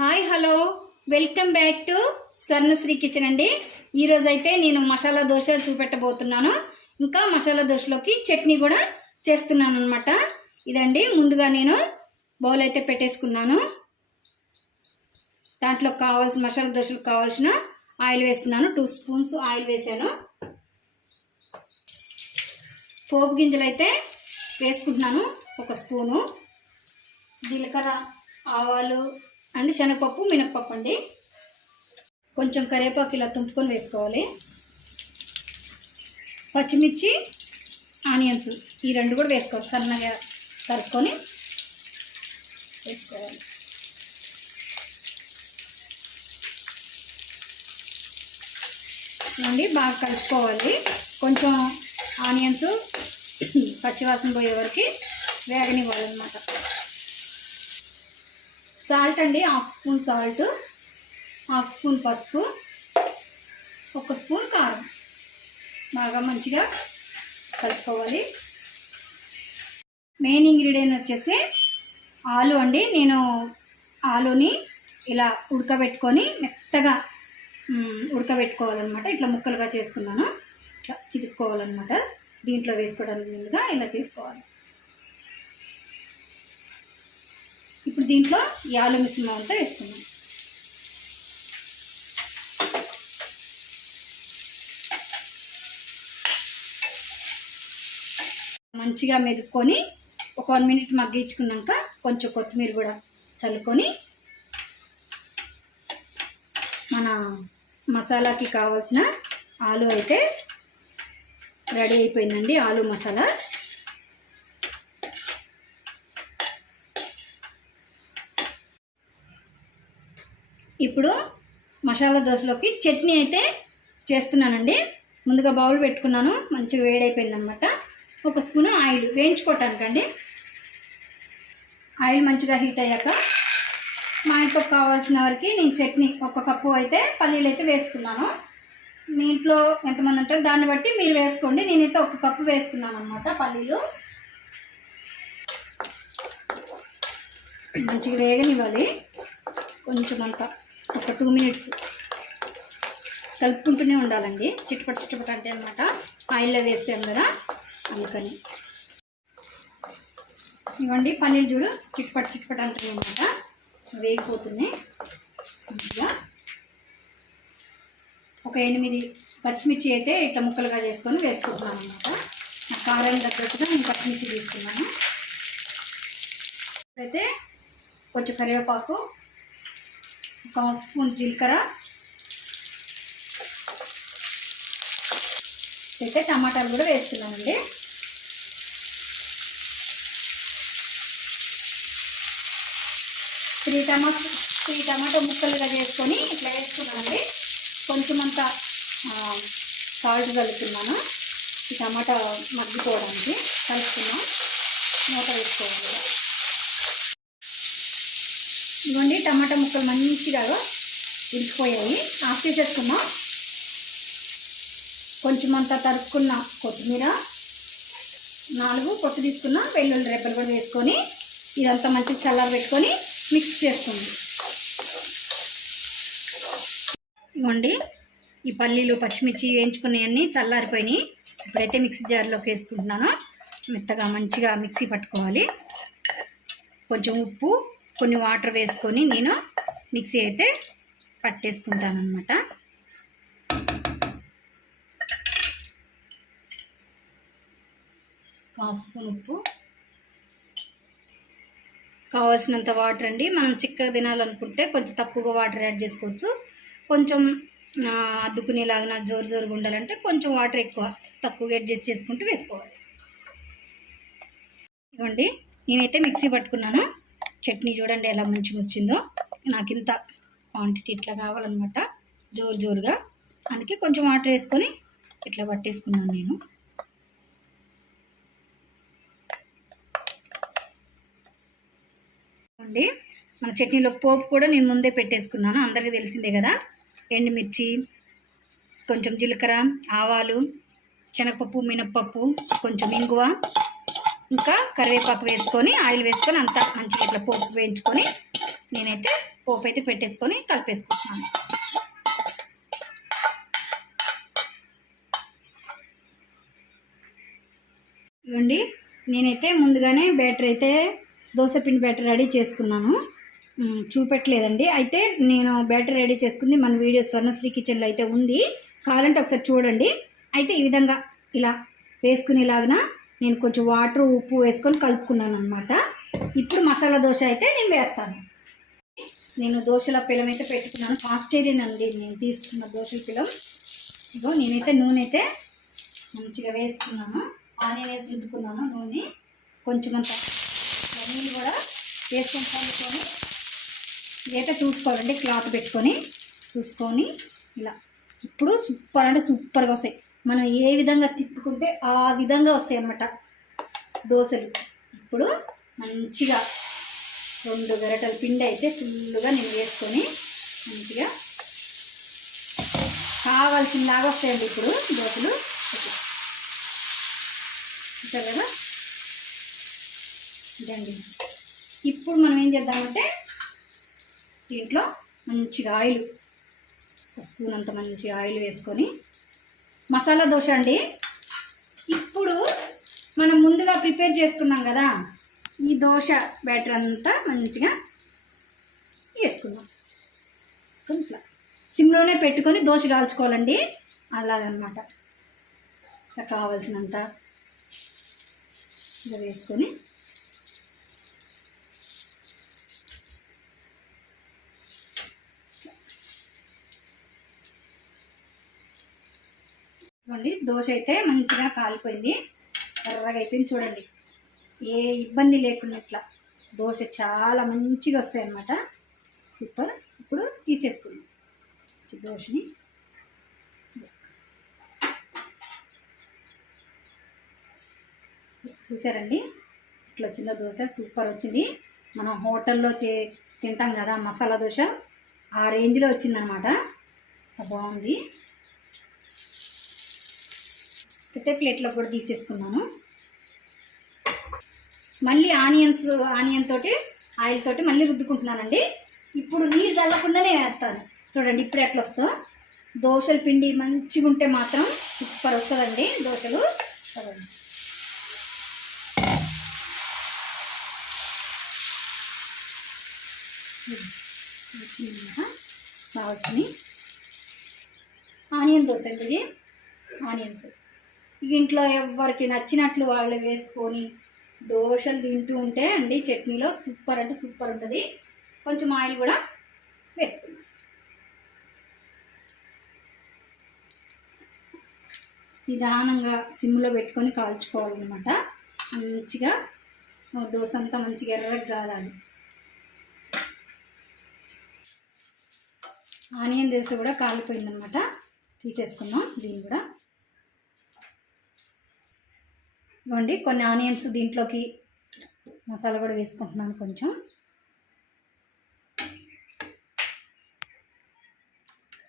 Hi hello. Welcome back to Swarnasri kitchen అండి. ఈరోజు అయితే నేను మసాలా దోశ చూపెట్టబోతున్నాను. ఇంకా మసాలా దోశలోకి చట్నీ కూడా చేస్తున్నాను అనమాట ఇదండి ముందుగా నేను బౌల్ అయితే పెట్టేసుకున్నాను. దాంట్లో కావాల్సిన మసాలా దోశలకు కావాల్సిన ఆయిల్ వేస్తున్నాను. టూ స్పూన్స్ ఆయిల్ వేసాను పోపు గింజలు అయితే వేసుకుంటున్నాను. ఒక స్పూను. జీలకర్ర ఆవాలు అండ్ శనగపప్పు మినప్పప్పు అండి. కొంచెం కరివేపాకు ఇలా తుంపుకొని వేసుకోవాలి. పచ్చిమిర్చి ఆనియన్స్ ఈ రెండు కూడా వేసుకోవాలి. సన్నగా తరుక్కొని వేసుకోవాలి. అండి బాగా కలుపుకోవాలి. కొంచెం ఆనియన్స్ పచ్చివాసన పోయే వరకు వేగనివ్వాలన్నమాట. సాల్ట్ అండి half spoon salt half spoon పసుపు ఒక స్పూన్ కారం. బాగా మంచిగా కలుపుకోవాలి. మెయిన్ ఇంగ్రీడియంట్ వచ్చేసి ఆలు అండి. నేను ఆలుని ఇలా ఉడకబెట్టుకొని మెత్తగా ఉడకబెట్టుకోవాలన్నమాట. ఇట్లా ముక్కలుగా చేసుకున్నాను. ఇట్లా చిదుక్కోవాలన్నమాట దీంట్లో వేసుకోవడానికి ముందుగా ఇలా చేసుకోవాలి. ఇప్పుడు దీంట్లో ఈ ఆలు మిశ్రమం అంతా వేసుకుందాం. మంచిగా మెదుక్కొని ఒక వన్ మినిట్ మగ్గించుకున్నాక కొంచెం కొత్తిమీర కూడా చల్లుకొని మన మసాలాకి కావాల్సిన ఆలు అయితే రెడీ అయిపోయిందండి. ఆలు మసాలా. ఇప్పుడు మసాలా దోశలోకి చట్నీ అయితే చేస్తున్నానండి. ముందుగా బౌల్ పెట్టుకున్నాను. మంచిగా వేడైపోయిందనమాట ఒక స్పూన్ ఆయిల్ వేయించుకోవటానికండి. ఆయిల్ మంచిగా హీట్ అయ్యాక మా ఇంట్లో కావాల్సిన వారికి నేను చట్నీ ఒక కప్పు అయితే పల్లీలు అయితే వేసుకున్నాను. మీ ఇంట్లో ఎంతమంది ఉంటారో దాన్ని బట్టి మీరు వేసుకోండి. నేనైతే ఒక కప్పు వేసుకున్నాను అనమాట పల్లీలు. మంచిగా వేగనివ్వాలి. కొంచెం అంతా ఒక టూ మినిట్స్ కలుపుకుంటూనే ఉండాలండి. చిట్టుపట చిట్టుపట అంటే అనమాట ఆయిల్లో వేసాం కదా. అందుకని. ఇవ్వండి పన్నీర్ చూడు చిట్టుపట చిట్టుపట అంటుంది అనమాట వేగిపోతున్నాయి మంచిగా. ఒక ఎనిమిది పచ్చిమిర్చి అయితే ఇట్లా ముక్కలుగా చేసుకొని వేసుకుంటున్నాను అనమాట కారం తగ్గట్టుగా నేను పచ్చిమిర్చి తీసుకున్నాను. అయితే కొంచెం కరివేపాకు ఒక హాఫ్ స్పూన్ జీలకర్ర. అయితే టమాటాలు కూడా వేస్తున్నానండి త్రీ టమాటో త్రీ టమాటో ముక్కలుగా చేసుకొని ఇట్లా వేసుకున్నానండి. కొంచెం అంత సాల్ట్ కలుపుతున్నాను. ఈ టమాటా మగ్గిపోవడానికి కలుపుతున్నాం మూత వేసుకోవాలి. ఇవ్వండి టమాటా ముక్కలు మంచిగా ఉడికిపోయాయి. ఆఫ్ చేసేసుకున్నాం కొంచెం అంతా తరుక్కున్న కొత్తిమీర నాలుగు పొట్టు తీసుకున్న వెల్లుల్లి రెబ్బలు కూడా వేసుకొని ఇదంతా మంచిగా చల్లారి పెట్టుకొని మిక్స్ చేసుకుంది. ఇవ్వండి ఈ పల్లీలు పచ్చిమిర్చి వేయించుకునేవన్నీ చల్లారిపోయినాయి. ఇప్పుడైతే మిక్సీ జార్లోకి వేసుకుంటున్నాను. మెత్తగా మంచిగా మిక్సీ పట్టుకోవాలి. కొంచెం ఉప్పు కొన్ని వాటర్ వేసుకొని నేను మిక్సీ అయితే పట్టేసుకుంటాను అనమాట హాఫ్ స్పూన్ ఉప్పు. కావాల్సినంత వాటర్ అండి. మనం చిక్కగా తినాలనుకుంటే కొంచెం తక్కువగా వాటర్ యాడ్ చేసుకోవచ్చు. కొంచెం అద్దుకునేలాగా జోరు జోరుగా ఉండాలంటే కొంచెం వాటర్ ఎక్కువ తక్కువగా అడ్జస్ట్ చేసుకుంటూ వేసుకోవాలి. ఇవ్వండి నేనైతే మిక్సీ పట్టుకున్నాను. చట్నీ చూడండి ఎలా మంచిగా వచ్చిందో. నాకు ఇంత క్వాంటిటీ ఇట్లా కావాలన్నమాట జోరు జోరుగా. అందుకే కొంచెం వాటర్ వేసుకొని ఇట్లా పట్టేసుకున్నాను నేను. అండి మన చట్నీలో పోపు కూడా నేను ముందే పెట్టేసుకున్నాను అందరికీ తెలిసిందే కదా. ఎండుమిర్చి కొంచెం జీలకర్ర ఆవాలు శనగపప్పు మినప్పప్పు కొంచెం ఇంగువ ఇంకా కరివేపాకు వేసుకొని ఆయిల్ వేసుకొని అంతా మంచిగా ఇట్లా పోపు వేయించుకొని నేనైతే పోపు అయితే పెట్టేసుకొని కలిపేసుకుంటున్నాను. ఇవ్వండి నేనైతే ముందుగానే బ్యాటర్ అయితే దోశ పిండి బ్యాటర్ రెడీ చేసుకున్నాను. చూపెట్టలేదండి. అయితే నేను బ్యాటర్ రెడీ చేసుకుంది మన వీడియో స్వర్ణశ్రీ కిచెన్లో అయితే ఉంది. కావాలంటే ఒకసారి చూడండి. అయితే ఈ విధంగా ఇలా వేసుకునేలాగా నేను కొంచెం వాటర్ ఉప్పు వేసుకొని కలుపుకున్నాను అనమాట ఇప్పుడు మసాలా దోశ అయితే నేను వేస్తాను. నేను దోశల పిలం అయితే పెట్టుకున్నాను. ఫాస్టేరియన్ అండి నేను తీసుకున్న దోశల పిలం. ఇగో నేనైతే నూనె అయితే మంచిగా వేసుకున్నాను. ఆనియన్ వేసి రుద్దుకున్నాను నూనె. కొంచెం అంత నీళ్ళు కూడా వేసుకొని కలుపుకొని ఇదైతే చూసుకోవాలండి క్లాత్ పెట్టుకొని చూసుకొని ఇలా. ఇప్పుడు సూపర్ అంటే సూపర్గా వస్తాయి. మనం ఏ విధంగా తిప్పుకుంటే ఆ విధంగా వస్తాయి అన్నమాట దోశలు. ఇప్పుడు మంచిగా రెండు గరిటెల పిండి అయితే ఫుల్గా నేను వేసుకొని మంచిగా కావాల్సినలాగా వస్తాయండి ఇప్పుడు దోశలు. చూసారు కదా? ఇదండి. ఇప్పుడు మనం ఏం చేద్దామంటే దీంట్లో మంచిగా ఆయిల్ స్పూన్ అంత మంచి ఆయిల్ వేసుకొని మసాలా దోశ అండి. ఇప్పుడు మనం ముందుగా ప్రిపేర్ చేసుకున్నాం కదా ఈ దోశ బ్యాటర్ అంతా మంచిగా వేసుకుందాం. వేసుకొని ఇట్లా సిమ్లోనే పెట్టుకొని దోశ కాల్చుకోవాలండి. అలాగనమాట. ఇట్లా కావాల్సినంత ఇలా వేసుకొని చూడండి దోశ అయితే మంచిగా కాలిపోయింది. ఎర్రగా అయితే చూడండి. ఏ ఇబ్బంది లేకుండా ఇట్లా దోశ చాలా మంచిగా వస్తాయి అన్నమాట సూపర్. ఇప్పుడు తీసేసుకుందాం. దోశని. చూసారండి? ఇట్లా వచ్చిందో దోశ సూపర్ వచ్చింది. మనం హోటల్లో చే తింటాం కదా మసాలా దోశ. ఆ రేంజ్లో వచ్చిందనమాట బాగుంది. అయితే ప్లేట్లో కూడా తీసేసుకున్నాను మళ్ళీ ఆనియన్స్ ఆనియన్ తోటి ఆయిల్ తోటి మళ్ళీ రుద్దుకుంటున్నానండి. ఇప్పుడు నీళ్ళు చల్లకుండానే వేస్తాను. చూడండి ఇప్పుడు ఎట్లా వస్తుందో. దోశల పిండి మంచిగా ఉంటే మాత్రం సూపర్ వస్తుందండి దోశలు. చూడండి. వచ్చిందన్నమాట బాగా వచ్చినాయి ఆనియన్ దోశ అండి ఇది. ఆనియన్స్. ఇంట్లో ఎవరికి నచ్చినట్లు వాళ్ళు వేసుకొని దోశలు తింటూ ఉంటే అండి చట్నీలో సూపర్ అంటే సూపర్ ఉంటుంది. కొంచెం ఆయిల్ కూడా వేసుకున్నాం నిదానంగా సిమ్లో పెట్టుకొని కాల్చుకోవాలన్నమాట. మంచిగా దోశ అంతా మంచిగా ఎర్రగా కాలాలి. ఆనియన్ దోశ కూడా కాలిపోయిందనమాట తీసేసుకుందాం దీన్ని కూడా. ఇవ్వండి కొన్ని ఆనియన్స్ దీంట్లోకి మసాలా కూడా వేసుకుంటున్నాను కొంచెం.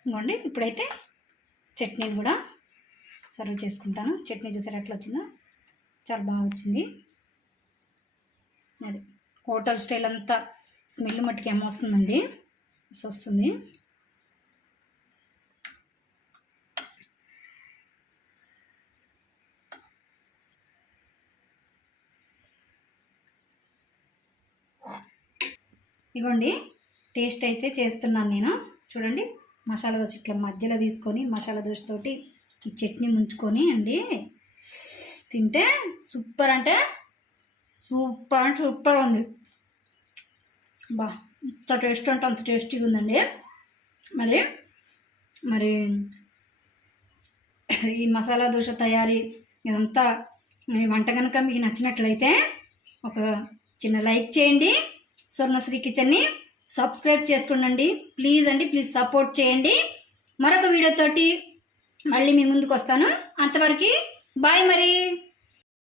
ఇవ్వండి ఇప్పుడైతే చట్నీని కూడా సర్వ్ చేసుకుంటాను. చట్నీ చూసారు ఎట్లా వచ్చిందో? చాలా బాగా వచ్చింది. అది హోటల్ స్టైల్ అంతా స్మెల్ మట్టుకు ఏమొస్తుందండి వస్తుంది. ఇగోండి టేస్ట్ అయితే చేస్తున్నాను నేను. చూడండి మసాలా దోశ ఇట్లా మధ్యలో తీసుకొని మసాలా దోశతోటి ఈ చట్నీ ముంచుకొని అండి. తింటే సూపర్ అంటే సూపర్ అంటే సూపర్ ఉంది. బా ఇంత టేస్ట్ అంటే అంత టేస్టీగా ఉందండి. మరి మరి ఈ మసాలా దోశ తయారీ ఇదంతా మీ వంట కనుక మీకు నచ్చినట్లయితే ఒక చిన్న లైక్ చేయండి. స్వర్ణశ్రీ కిచెన్ని సబ్స్క్రైబ్ చేసుకోండి ప్లీజ్ అండి ప్లీజ్ సపోర్ట్ చేయండి. మరొక వీడియోతోటి మళ్ళీ మీ ముందుకు వస్తాను అంతవరకు బాయ్ మరి.